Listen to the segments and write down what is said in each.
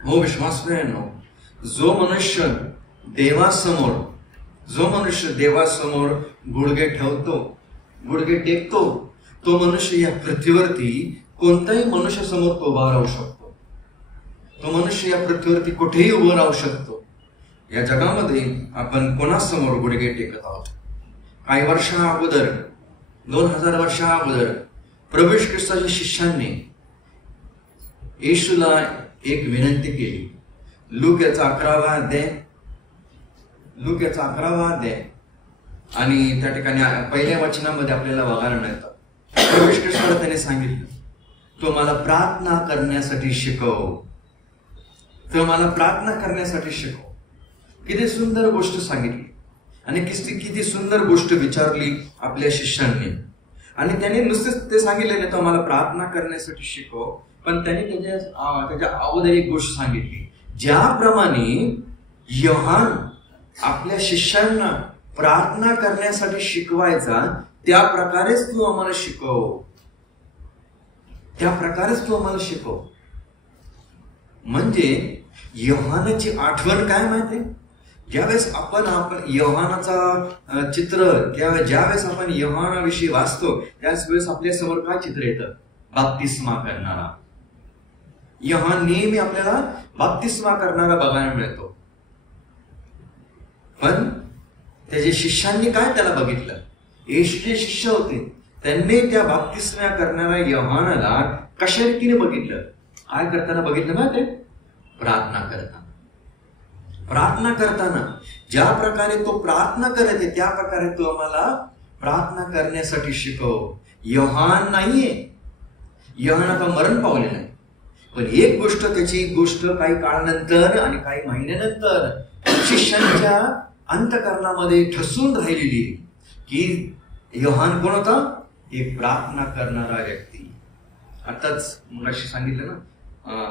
हो विश्वासप्रियांनो, जो मनुष्य देवासमोर गुडघे ठेवतो, गुडघे टेकतो, तो मनुष्य या पृथ्वीवरती कोणत्याही मनुष्य समोर तो उभा राहू शकतो. तो मनुष्य या पृथ्वीवरती कुठेही उभं राहू शकतो. या जगामध्ये आपण कोणासमोर गुडघे टेकत आहोत? काही वर्षा अगोदर, 2000 वर्षा अगोदर प्रभू येशू ख्रिस्ताच्या शिष्यांनी येशूला एक विनंती केली. लूक याचा 11वा अध्याय आणि त्या ठिकाणी पहिल्या वचनामध्ये आपल्याला बघायला मिळतं. प्रभू येशू ख्रिस्ताला त्याने सांगितलं, तो मला प्रार्थना करण्यासाठी शिकव. किती सुंदर गोष्ट सांगितली आणि किती सुंदर गोष्ट विचारली आपल्या शिष्यांनी. आणि त्याने नुसतेच ते सांगितले नाही, तो मला प्रार्थना करण्यासाठी शिकव, पण त्याने त्याच्या अगोदर एक गोष्ट सांगितली. ज्याप्रमाणे योहान आपल्या शिष्यांना प्रार्थना करण्यासाठी शिकवायचा, त्या प्रकारेच तू आम्हाला शिकव. म्हणजे योहानाची आठवण काय माहिती? ज्यावेळेस आपण योहानाचा चित्र ज्यावेळेस आपण योहानाविषयी वाचतो, त्याच वेळेस आपल्या समोर काय चित्र येतं? बाप्तिस्मा करणारा. योहान नेहमी आपल्याला बाप्तिस्मा करणारा बघायला मिळतो. पण त्याच्या शिष्यांनी काय त्याला बघितलं? येशूचे शिष्य होते, त्यांनी त्या बाप्तिस्मा करणाऱ्या योहानाला कशा रीतीने बघितलं? काय करताना बघितलं माहिती? प्रार्थना करताना ज्या प्रकारे तो प्रार्थना करत आहे, त्या प्रकारे तो आम्हाला प्रार्थना करण्यासाठी शिकव. योहान नाहीये, योहान आता मरण पावलेला आहे. पण एक गोष्ट, त्याची गोष्ट काही काळानंतर आणि काही महिन्यानंतर शिष्यांच्या अंतःकरणामध्ये ठसून राहिलेली, की योहान कोण होता? एक प्रार्थना करणारा व्यक्ती. आताच मुलाशी सांगितलं ना,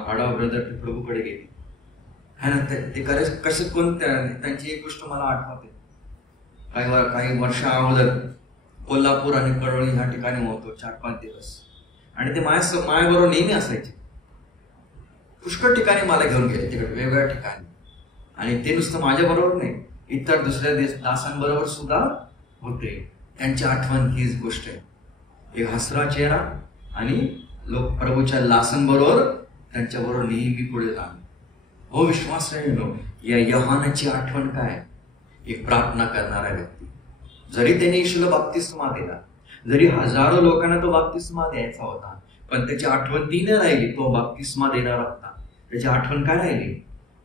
हाडा ब्रदर प्रभूकडे गेले है ना. ते कसे त्यांची एक गोष्ट मला आठवते. काही वर्षा अगोदर कोल्हापूर आणि परळी ह्या ठिकाणी होतो 4-5 दिवस, आणि ते माझ्याबरोबर नेहमी असायचे. पुष्कळ ठिकाणी मला घेऊन गेले, तिकडे वेगवेगळ्या ठिकाणी. आणि ते नुसतं माझ्याबरोबर नाही, इतर दुसऱ्या दासांबरोबर सुद्धा होते. त्यांची आठवण हीच गोष्ट आहे. एक हसरा चेहरा आणि लोक प्रभूच्या लासांबरोबर त्यांच्याबरोबर नेहमी पुढे जाणे. हो विश्वास राहिलो, या योहानाची आठवण काय? एक प्रार्थना करणारा व्यक्ती. जरी त्याने येशूला बाप्तिस्मा दिला, जरी हजारो लोकांना तो बाप्तिस्मा द्यायचा होता, पण त्याची आठवण ती नाही राहिली. तो बाप्तिस्मा देणारा होता, त्याची आठवण काय राहिली?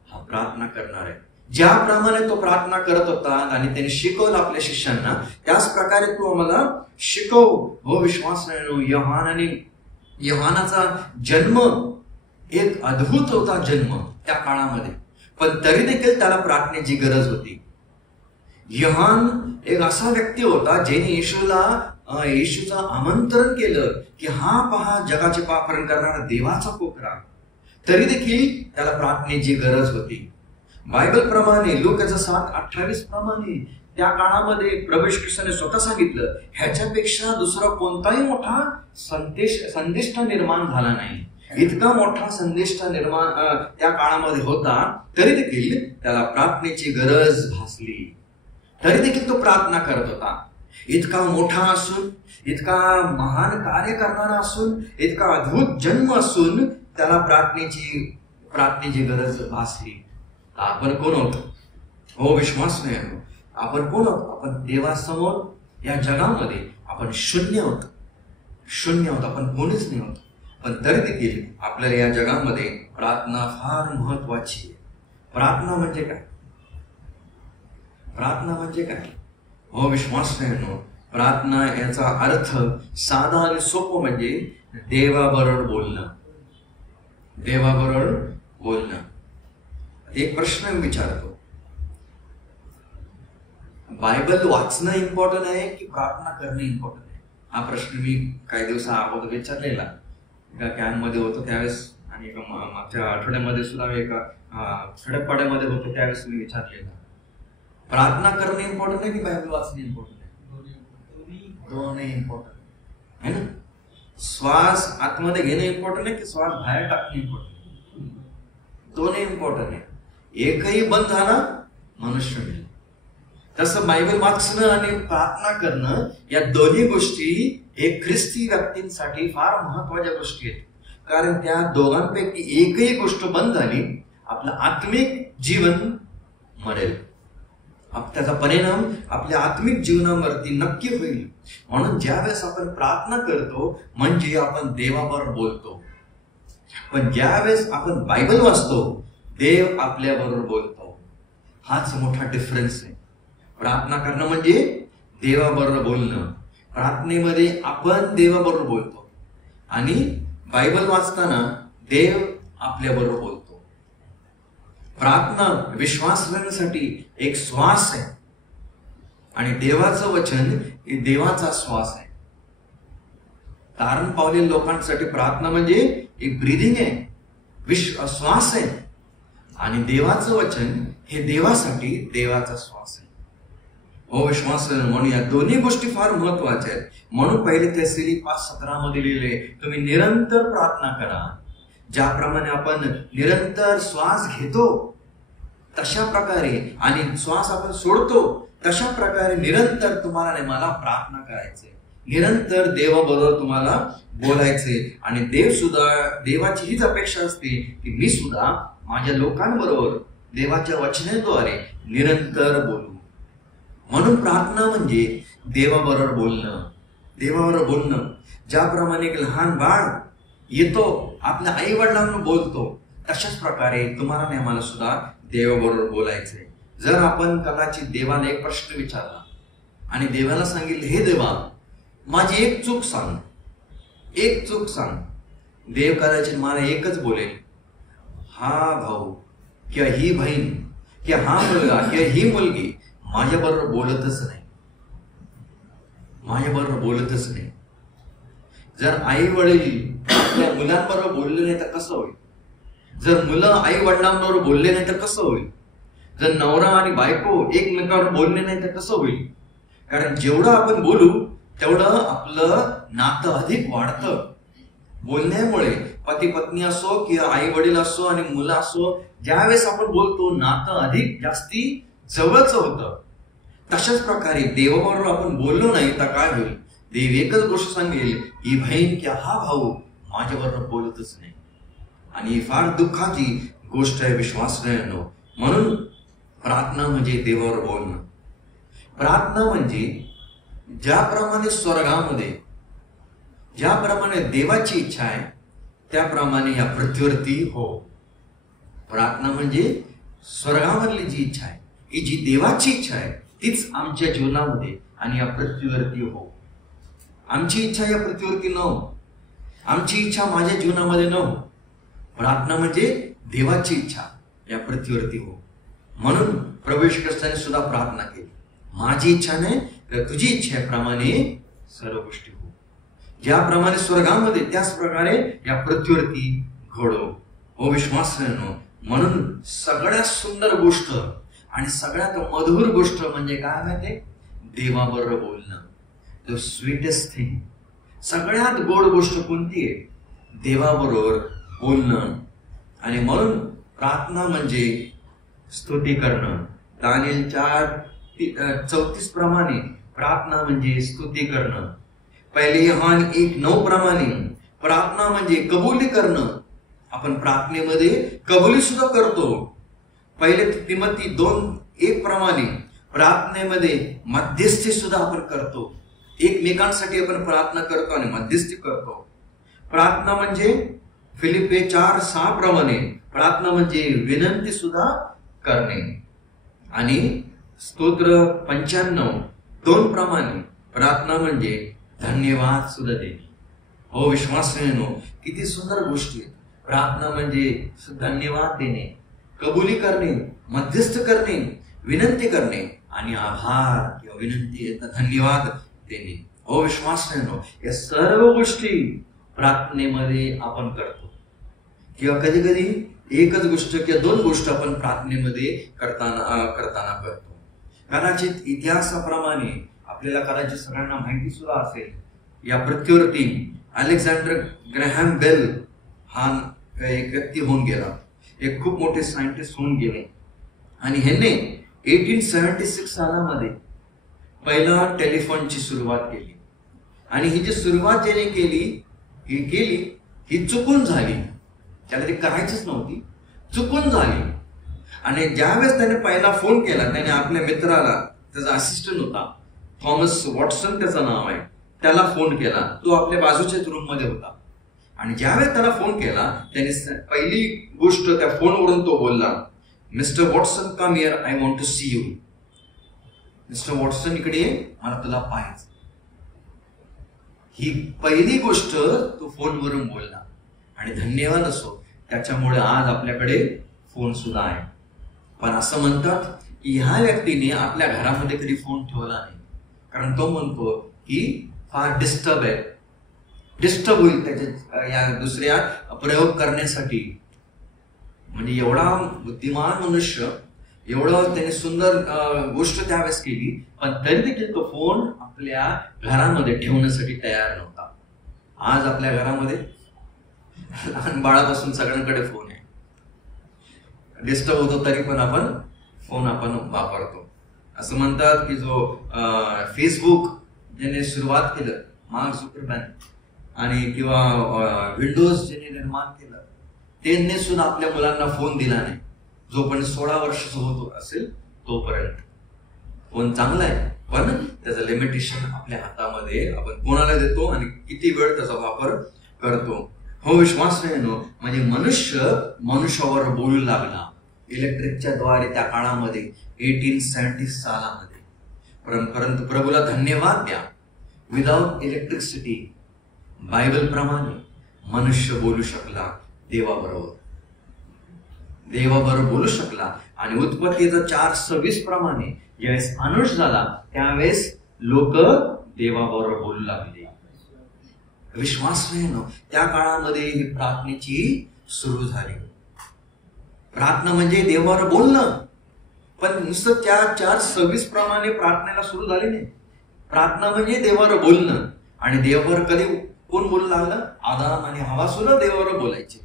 हा प्रार्थना करणार आहे. ज्याप्रमाणे तो प्रार्थना करत होता आणि त्याने शिकवलं आपल्या शिष्यांना, त्याच प्रकारे तू आम्हाला शिकव. हो विश्वास राहिलो, योहानाचा जन्म एक अद्भुत होता जन्म त्या काळामध्ये, पण तरी देखील त्याला प्रार्थनेची गरज होती. योहान एक असा व्यक्ती होता ज्याने येशूचं आमंत्रण केलं की हा पहा जगाचे पापहरण करणारा देवाचा कोकरा. तरी देखील त्याला प्रार्थनेची गरज होती. बायबल प्रमाणे लोकांचा 7:28 प्रमाणे त्या काळामध्ये प्रभू येशू ख्रिस्ताने स्वतः सांगितलं, ह्याच्यापेक्षा दुसरा कोणताही मोठा संदेष्टा निर्माण झाला नाही. इतका मोठा संदेष्टा निर्माण त्या काळामध्ये होता, तरी देखील त्याला प्रार्थनेची गरज भासली. तरी देखील तो प्रार्थना करत होता. इतका मोठा असून, इतका महान कार्य करणारा असून, इतका अद्भुत जन्म असून त्याला प्रार्थनेची गरज भासली. आपण कोण होतो? हो विश्वास नाही. आपण कोण होतो? आपण देवासमोर या जगामध्ये आपण शून्य होतो. आपण कोणीच नाही होतो. पण तरी देखील आपल्याला या जगामध्ये प्रार्थना फार महत्वाची आहे. प्रार्थना म्हणजे काय? हो विश्वास नाही. प्रार्थना याचा अर्थ साधा आणि सोपं म्हणजे देवाबरोबर बोलणं. एक प्रश्न विचारतो, बायबल वाचणं इम्पॉर्टंट आहे की प्रार्थना करणं इम्पॉर्टंट आहे? हा प्रश्न मी काही दिवसा अगोदर विचारलेला. एका कॅम्पमध्ये होतो त्यावेळेस, आणि एका मागच्या आठवड्यामध्ये सुद्धा एका खडकपाड्यामध्ये होतो त्यावेळेस मी विचारलेला. प्रार्थना करणं इम्पॉर्टंट आहे की बायबल वाचणं इम्पॉर्टंट आहे? दोन्ही इम्पॉर्टंट आहे ना. श्वास आतमध्ये घेणं इम्पॉर्टंट आहे की श्वास बाहेर टाकणं इम्पॉर्टंट आहे? दोन्ही इम्पॉर्टंट आहे. एकही बंद झाला मनुष्य मिळेल. तसं बायबल वाचणं आणि प्रार्थना करणं या दोन्ही गोष्टी एक ख्रिस्ती व्यक्तींसाठी फार महत्वाच्या गोष्टी आहेत. कारण त्या दोघांपैकी एकही गोष्ट बंद झाली आपलं आत्मिक जीवन मरेल. त्याचा परिणाम आपल्या आत्मिक जीवनावरती नक्की होईल. म्हणून ज्यावेळेस आपण प्रार्थना करतो म्हणजे आपण देवाबरोबर बोलतो. पण ज्यावेळेस आपण बायबल वाचतो देव आपल्या बरोबर बोलतो. हाच मोठा डिफरन्स आहे. प्रार्थना करणं म्हणजे देवाबरोबर बोलणं. प्रार्थनेमध्ये आपण देवाबरोबर बोलतो आणि बायबल वाचताना देव आपल्याबरोबर बोलतो. प्रार्थना विश्वास करण्यासाठी एक श्वास आहे आणि देवाचं वचन हे देवाचा श्वास आहे. तारण पावलेल्या लोकांसाठी प्रार्थना म्हणजे एक ब्रीदिंग आहे, श्वास आहे आणि देवाचं वचन हे देवासाठी देवाचा श्वास आहे. हो विश्वास. म्हणून या दोन्ही गोष्टी फार महत्वाच्या आहेत. म्हणून पहिले तेसली 5:17 मध्ये लिहिले तुम्ही निरंतर प्रार्थना करा. ज्याप्रमाणे आपण निरंतर श्वास घेतो तशा प्रकारे आणि श्वास आपण सोडतो तशा प्रकारे निरंतर तुम्हाला आणि मला प्रार्थना करायचे. निरंतर देवाबरोबर तुम्हाला बोलायचे. आणि देवाची हीच अपेक्षा असते की मी सुद्धा माझ्या लोकांबरोबर देवाच्या वचनाद्वारे निरंतर बोलू. म्हणून प्रार्थना म्हणजे देवाबरोबर बोलणं. देवाबरोबर बोलणं ज्याप्रमाणे एक लहान बाळ येतो आपल्या आई वडिलांना बोलतो तशाच प्रकारे तुम्हाला आणि आम्हाला सुद्धा देवाबरोबर बोलायचंय. जर आपण कदाचित देवाला एक प्रश्न विचारला आणि देवाला सांगितलं हे देवा माझी एक चूक सांग, एक चूक सांग, देव कदाचित मला एकच बोलेल, हा भाऊ किंवा ही बहीण किंवा हा मुलगा किंवा ही मुलगी माझ्याबरोबर बोलतच नाही, माझ्याबरोबर बोलतच नाही. जर आई वडील आपल्या मुलांबरोबर बोलले नाही तर कसं होईल? जर मुलं आई वडिलांबरोबर बोलले नाही तर कसं होईल? जर नवरा आणि बायको एकमेकांवर बोलले नाही तर कसं होईल? कारण जेवढं आपण बोलू तेवढं आपलं नातं अधिक वाढतं. बोलण्यामुळे पती पत्नी असो किंवा आई वडील असो आणि मुलं असो, ज्यावेळेस आपण बोलतो नातं अधिक जास्ती जवळच होतं. तशाच प्रकारे देवाबरोबर आपण बोललो नाही तर काय होईल? देव एकच गोष्ट सांगेल, ही बहीण किंवा हा भाऊ माझ्याबरोबर बोलतच नाही. आणि फार दुःखाची गोष्ट आहे विश्वासणाऱ्यांनो. म्हणून प्रार्थना म्हणजे देवावर बोलणं. प्रार्थना म्हणजे ज्याप्रमाणे स्वर्गामध्ये ज्याप्रमाणे देवाची इच्छा आहे त्याप्रमाणे या पृथ्वीवरती हो. प्रार्थना म्हणजे स्वर्गामधली जी इच्छा आहे, ही जी देवाची इच्छा आहे तीच आमच्या जीवनामध्ये आणि या पृथ्वीवरती हो. आमची इच्छा या पृथ्वीवरती न हो, आमची इच्छा माझ्या जीवनामध्ये न हो. प्रार्थना म्हणजे देवाची इच्छा या पृथ्वीवरती हो. म्हणून प्रभू येशू ख्रिस्ताने सुद्धा प्रार्थना केली, माझी इच्छा नाही तर तुझी इच्छेप्रमाणे सर्व गोष्टी हो. ज्याप्रमाणे स्वर्गामध्ये त्याच प्रकारे या पृथ्वीवरती घडो. हो विश्वासानं. म्हणून सगळ्यात सुंदर गोष्ट आणि सगळ्यात मधुर गोष्ट म्हणजे काय माहिती? देवाबरोबर बोलणं. The sweetest thing. सगळ्यात गोड गोष्ट कोणती आहे? देवाबरोबर बोलणं. आणि म्हणून प्रार्थना म्हणजे स्तुती करणं. दानिएल 4:34 प्रमाणे प्रार्थना म्हणजे स्तुती करणं. पहिले योहान 1:9 प्रमाणे प्रार्थना म्हणजे कबुली करणं. आपण प्रार्थनेमध्ये कबुली सुद्धा करतो. पहिले तिमोथी 2:1 प्रमाणे प्रार्थनेमध्ये मध्यस्थी सुद्धा आपण करतो. एकमेकांसाठी आपण प्रार्थना करतो आणि मध्यस्थी करतो. प्रार्थना म्हणजे फिलिप्पे 4:6 प्रमाणे प्रार्थना म्हणजे विनंती सुद्धा करणे. आणि स्तोत्र 95:2 प्रमाणे प्रार्थना म्हणजे धन्यवाद सुद्धा देणे. हो विश्वासानं किती सुंदर गोष्टी आहेत. प्रार्थना म्हणजे धन्यवाद देणे, कबुली करणे, मध्यस्थ करणे, विनंती करणे आणि आभार किंवा विनंती धन्यवाद देणे. हो विश्वासानं या सर्व गोष्टी प्रार्थनेमध्ये आपण करतो. किंवा कधी कधी एकच गोष्ट किंवा दोन गोष्ट आपण प्रार्थनेमध्ये करताना करतो. कदाचित इतिहासाप्रमाणे आपल्याला कदाचित सगळ्यांना माहिती सुद्धा असेल, या पृथ्वीवरती अलेक्झांडर ग्रॅहम बेल हा एक व्यक्ती होऊन गेला. एक खूप मोठे सायंटिस्ट होऊन गेले आणि ह्याने 1876 सालामध्ये पहिला टेलिफोनची सुरुवात केली. आणि ही जी सुरुवात ज्याने केली ही चुकून झाली. त्याला ती करायचीच नव्हती, चुकून झाली. आणि ज्यावेळेस त्याने पहिला फोन केला, त्याने आपल्या मित्राला, त्याचा असिस्टंट होता थॉमस वॉटसन त्याचं नाव आहे, त्याला फोन केला. तो आपल्या बाजूच्याच रूम मध्ये होता. आणि ज्यावेळेस त्याला फोन केला, त्याने पहिली गोष्ट त्या फोनवरून तो बोलला, mister Watson come here, I want to see you. Mister Watson इकडे ये, मला तुला पाहायचं. ही पहिली गोष्ट तो फोनवरून बोलला. आणि धन्यवाद असो, त्याच्यामुळे आज आपल्याकडे फोन सुद्धा आहे. पण असं म्हणतात की ह्या व्यक्तीने आपल्या घरामध्ये कधी फोन ठेवला नाही, कारण तो म्हणतो की फार डिस्टर्ब होईल त्याच्या या दुसऱ्या प्रयोग करण्यासाठी. म्हणजे एवढा बुद्धिमान मनुष्य, एवढं त्याने सुंदर गोष्ट त्यावेळेस केली, पण तरी देखील तो फोन आपल्या घरामध्ये ठेवण्यासाठी तयार नव्हता. आज आपल्या घरामध्ये लहान बाळापासून सगळ्यांकडे फोन आहे. डिस्टर्ब होतो तरी पण आपण फोन वापरतो. असं म्हणतात की जो फेसबुक ज्याने सुरुवात केलं, मार्क झुकरबर्ग, आणि किंवा विंडोज ज्याने निर्माण केलं, त्यांनी सुद्धा आपल्या मुलांना फोन दिला नाही. जोपर्यंत 16 वर्षाचा होतो असेल तोपर्यंत. फोन चांगला आहे, पण त्याचं लिमिटेशन आपल्या हातामध्ये आपण कोणाला देतो आणि किती वेळ त्याचा वापर करतो. हो विश्वास नाही, म्हणजे मनुष्यावर बोलू लागला इलेक्ट्रिकच्या द्वारे त्या काळामध्ये 1870 सालामध्ये. परंतु प्रभूला धन्यवाद द्या, विदाउट इलेक्ट्रिसिटी बायबल प्रमाणे मनुष्य बोलू शकला देवाबरोबर बोलू शकला. आणि उत्पत्तीचं 4:26 प्रमाणे ज्यावेळेस अनुष झाला त्यावेळेस लोक देवाबरोबर बोलू लागले. विश्वास नाही, त्या काळामध्ये ही प्रार्थनेची सुरू झाली. प्रार्थना म्हणजे देवाबरोबर बोलणं, पण नुसतं त्या 4:26 प्रमाणे प्रार्थनेला सुरू झाली नाही. प्रार्थना म्हणजे देवाबरोबर बोलणं. आणि देवाबरोबर कधी कोण बोलू लागलं? आदाम आणि हवा सुद्धा देवाबरोबर बोलायचे.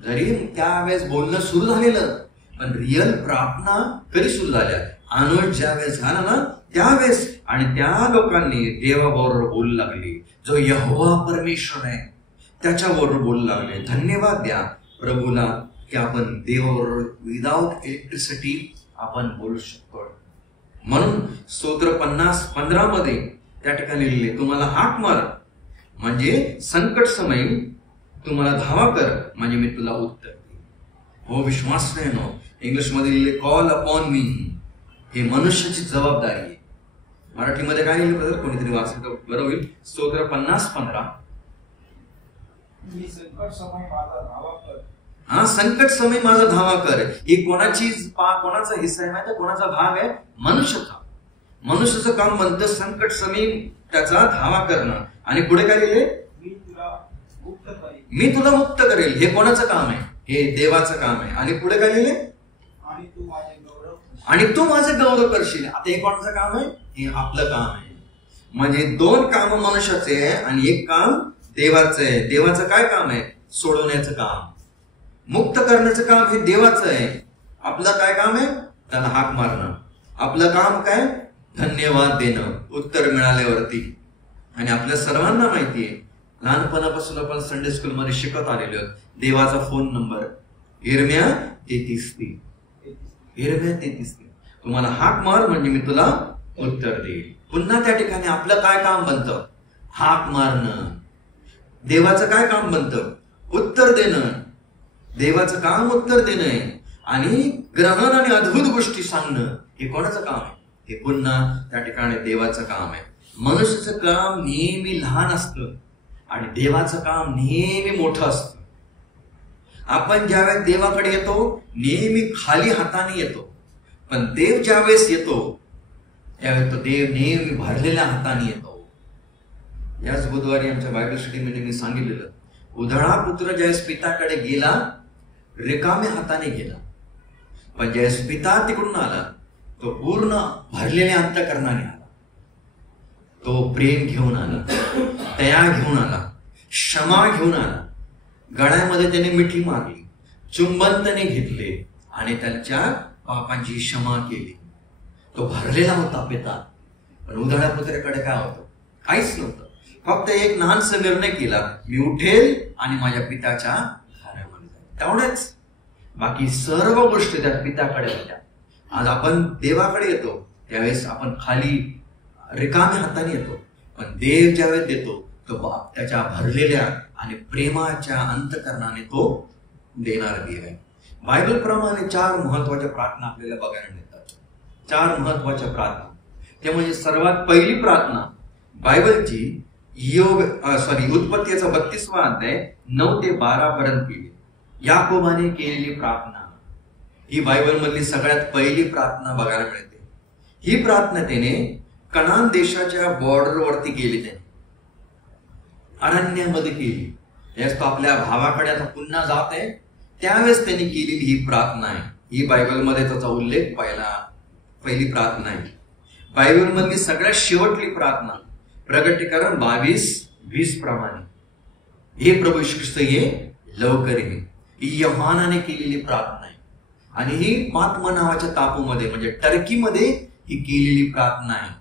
जरी त्यावेळेस बोलणं सुरू झालेलं, पण रिअल प्रार्थना कधी सुरू झाल्या? अनुज ज्यावेळेस झाला ना त्यावेळेस. आणि त्या लोकांनी देवाबरोबर बोलू लागले. जो यहोवा परमेश्वर आहे त्याच्याबरोबर बोलू लागले. धन्यवाद द्या प्रभूला की आपण देवाबरोबर विदाउट इलेक्ट्रिसिटी आपण बोलू शकतो. म्हणून स्तोत्र 15 मध्ये त्या ठिकाणी लिहिले, तुम्हाला हाक मार म्हणजे संकट समयी, तुम्हाला धावा कर म्हणजे मी तुला उत्तर देईन. हो विश्वास नाही, इंग्लिश मध्ये लिहिले कॉल अपॉन मी. हे मनुष्याची जबाबदारी आहे. मराठीमध्ये काय लिहिलं ब्रदर? कोणीतरी वाचलं तर बरं होईल. स्तोत्र 50:15. हा, संकट समय माझा धावा कर. ही कोणाचा हिस्सा आहे माहिती? कोणाचा भाग आहे? मनुष्याचा. मनुष्याचं काम बनतं संकट समय त्याचा धावा करणं. आणि पुढे काय लिहिले? मी तुला मुक्त करेल. हे कोणाचं काम आहे? हे देवाचं काम आहे. आणि पुढे काय लिहिले? आणि तू माझं गौरव करशील. आता हे कोणाचं काम आहे? हे आपलं काम आहे. म्हणजे 2 काम मनुष्याचे आहे आणि 1 काम देवाचं आहे. देवाचं काय काम आहे? सोडवण्याचं काम, मुक्त करण्याचं काम हे देवाचं आहे. आपलं काय काम आहे? त्याला हाक मारणं. आपलं काम काय? धन्यवाद देणं उत्तर मिळाल्यावरती. आणि आपल्या सर्वांना माहिती आहे, लहानपणापासून आपण संडे स्कूल मध्ये शिकत आलेलो आहोत, देवाचा फोन नंबर इर्म्या 33:3. तुम्हाला हाक मार म्हणजे मी तुला उत्तर देईल. पुन्हा त्या ठिकाणी आपलं काय काम बनतं? हाक मारणं. देवाचं काय काम बनतं? उत्तर देणं. देवाचं काम उत्तर देणं आहे. आणि ग्रहण आणि अद्भुत गोष्टी सांगणं हे कोणाचं काम आहे? हे पुन्हा त्या ठिकाणी देवाचं काम आहे. मनुष्याचं काम नेहमी लहान असतं आणि देवाचं काम नेहमी मोठं असतं. आपण ज्यावेळेस देवाकडे येतो नेहमी खाली हाताने येतो, पण देव ज्यावेळेस येतो त्यावेळेस तो देव नेहमी भरलेल्या हाताने येतो. याच बुधवारी आमच्या बायबल स्टडीमध्ये मी सांगितलेलं, उधळा पुत्र ज्यावेळेस पिताकडे गेला रिकाम्या हाताने गेला, पण ज्यावेळेस पिता तिकडून आला तो पूर्ण भरलेल्या अंतःकरणाने आला. तो प्रेम घेऊन आला, दया घेऊन आला, क्षमा घेऊन आला. गळ्यामध्ये त्याने मिठी मारली, चुंबन त्याने घेतले आणि त्यांच्या पापांची क्षमा केली. तो भरलेला होता पिता, पण उधळ्या पुत्र्याकडे काय होतं? काहीच नव्हतं. फक्त एक लहानसा निर्णय केला, मी उठेल आणि माझ्या पित्याच्या घरामध्ये जाईल, तेवढेच. बाकी सर्व गोष्टी त्या पित्याकडे होत्या. आज आपण देवाकडे येतो त्यावेळेस आपण खाली रिकाम्या हाताने येतो, पण देव ज्यावेळेस देतो तो त्याच्या भरलेल्या आणि प्रेमाच्या अंतकरणाने तो देणारा देव आहे. बायबल प्रमाणे 4 महत्वाच्या प्रार्थना आपल्याला बघायला मिळतात. 4 महत्वाच्या प्रार्थना. ते म्हणजे सर्वात पहिली प्रार्थना बायबलची उत्पत्तीचा 32वा अध्याय 9 ते 12 पर्यंत केली. याकोबाने केलेली प्रार्थना ही बायबल मधली सगळ्यात पहिली प्रार्थना बघायला मिळते. ही प्रार्थना त्याने कनान देशाच्या बॉर्डरवरती केली, त्याने अरण्यामध्ये केली. यावेळेस तो आपल्या भावाकडे आता पुन्हा जात आहे, त्यावेळेस त्यांनी केलेली ही प्रार्थना आहे. ही बायबलमध्ये त्याचा उल्लेख पहिली प्रार्थना आहे. बायबल मधली सगळ्यात शेवटली प्रार्थना प्रगटीकरण 22:20 प्रमाणे, हे प्रभू येशू ख्रिस्त ये लवकर ये, ही योहानाने केलेली प्रार्थना आहे. आणि ही पात्मा नावाच्या टापूमध्ये म्हणजे टर्कीमध्ये ही केलेली प्रार्थना आहे.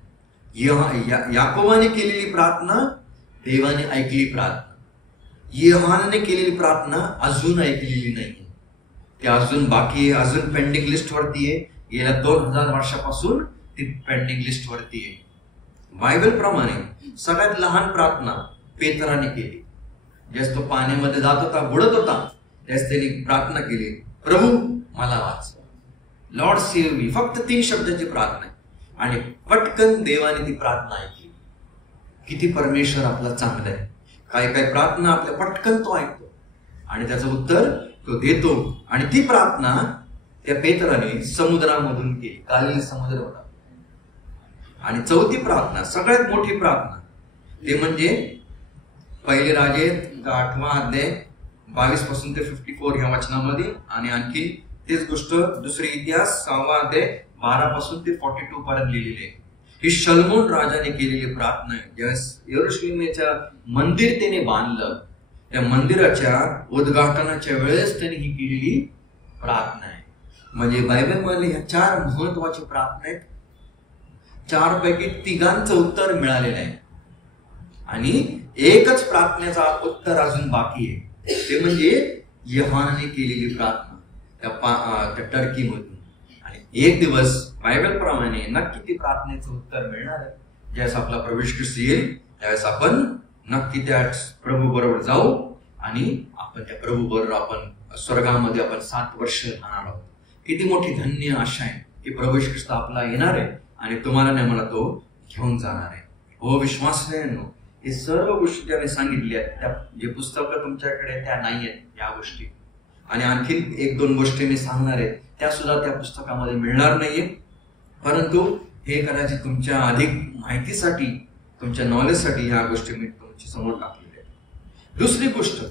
याकोबाने केलेली प्रार्थना देवाने ऐकली प्रार्थना. योहानाने केलेली प्रार्थना अजून ऐकलेली नाही, ते अजून बाकी आहे, अजून पेंडिंग लिस्ट वरती आहे. गेल्या 2000 वर्षापासून ती पेंडिंग लिस्ट वरती आहे. बायबल प्रमाणे सगळ्यात लहान प्रार्थना पेत्राने केली. ज्यास तो पाण्यामध्ये जात होता, बुडत होता, त्यास त्यांनी प्रार्थना केली, प्रभू मला वाचव, लॉर्ड सेव्ह मी. फक्त 3 शब्दाची प्रार्थना आहे आणि पटकन देवाने ती प्रार्थना ऐकली. किती परमेश्वर आपला चांगला आहे. काही प्रार्थना आपल्या पटकन तो ऐकतो आणि त्याचं उत्तर तो देतो. आणि ती प्रार्थना त्या पेत्राने समुद्रामधून केली, गालिल समुद्र होता. आणि 4थी प्रार्थना सगळ्यात मोठी प्रार्थना ते म्हणजे पहिले राजे 8वा अध्याय 22 पासून ते 54 या वचनामध्ये, आणि आणखी तेच गोष्ट दुसरी इतिहास 6वा अध्याय 12 पासून ते 42 पर्यंत लिहिलेली आहे. ही शलोमोन राजाने केलेली प्रार्थना आहे. ज्यावेळेस यरूशलेमच्या मंदिर त्याने बांधलं, त्या मंदिराच्या उद्घाटनाच्या वेळेस त्याने ही केलेली प्रार्थना आहे. म्हणजे बायबलमध्ये ह्या 4 महत्वाच्या प्रार्थना आहेत. 4 पैकी 3 उत्तर मिळालेलं आहे आणि एकच प्रार्थनेचा उत्तर अजून बाकी आहे. ते म्हणजे योहानाने केलेली प्रार्थना त्या टर्कीमधून. आणि एक दिवस बायबल प्रमाणे नक्की ती प्रार्थनेचं उत्तर मिळणार आहे. ज्यावेळेस आपला प्रभू येशू ख्रिस्त येईल त्यावेळेस आपण नक्की त्या प्रभू बरोबर जाऊ आणि आपण त्या प्रभू बरोबर आपण स्वर्गामध्ये आपण 7 वर्ष राहणार आहोत. किती मोठी धन्य आशा आहे की प्रभू येशू ख्रिस्त आपला येणार आहे आणि तुम्हाला नाही मला तो घेऊन जाणार आहे. हो विश्वासलेनो, हे सर्व गोष्टी ज्या मी सांगितल्या त्या जे पुस्तकं तुमच्याकडे त्या नाही आहेत या गोष्टी, आणि आणखी 1-2 गोष्टी मी सांगणार आहे त्या सुद्धा त्या पुस्तकामध्ये मिळणार नाहीये. परंतु हे कदाचित तुमच्या अधिक माहितीसाठी, तुमच्या नॉलेजसाठी ह्या गोष्टी मी तुमच्या समोर टाकलेल्या आहेत. दुसरी गोष्ट,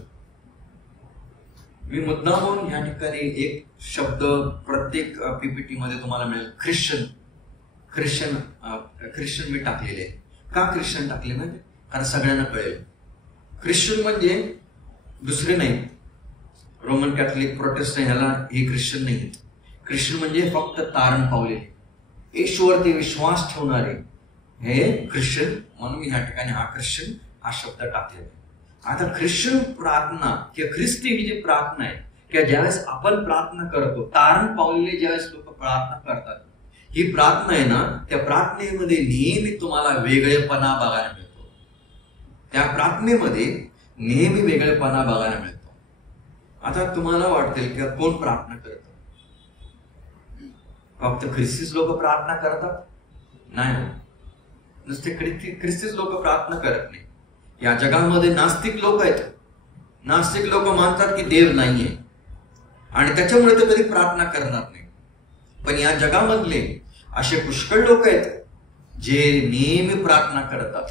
मी मुद्दामून या ठिकाणी एक शब्द प्रत्येक पीपीटी मध्ये तुम्हाला मिळेल, ख्रिश्चन मी टाकलेले आहे. का ख्रिश्चन टाकले माहिती? कारण सगळ्यांना कळेल. ख्रिश्चन म्हणजे दुसरे नाही, रोमन कॅथलिक प्रोटेस्टंट ह्याला हे ख्रिश्चन नाही आहेत. ख्रिश्चन म्हणजे फक्त तारण पावलेले, येशूवरती विश्वास ठेवणारे हे ख्रिश्चन. म्हणून मी ह्या ठिकाणी ख्रिश्चन हा शब्द टाकलेला आहे. आता ख्रिश्चन प्रार्थना किंवा ख्रिस्ती ही जी प्रार्थना आहे किंवा ज्यावेळेस आपण प्रार्थना करतो, तारण पावलेले ज्यावेळेस लोक प्रार्थना करतात, ही प्रार्थना आहे ना, त्या प्रार्थनेमध्ये नेहमी तुम्हाला वेगळेपणा बघायला मिळतो. त्या प्रार्थनेमध्ये नेहमी वेगळेपणा बघायला मिळतो. आता तुम्हाला वाटतील की कोण प्रार्थना करतं? फक्त ख्रिस्तीच लोक प्रार्थना करतात? नाही, नुसते ख्रिस्तीच लोक प्रार्थना करत नाही. या जगामध्ये नास्तिक लोक आहेत. नास्तिक लोक मानतात की देव नाहीये आणि त्याच्यामुळे ते कधी प्रार्थना करणार नाही. पण या जगामधले असे पुष्कळ लोक आहेत जे नेहमी प्रार्थना करतात.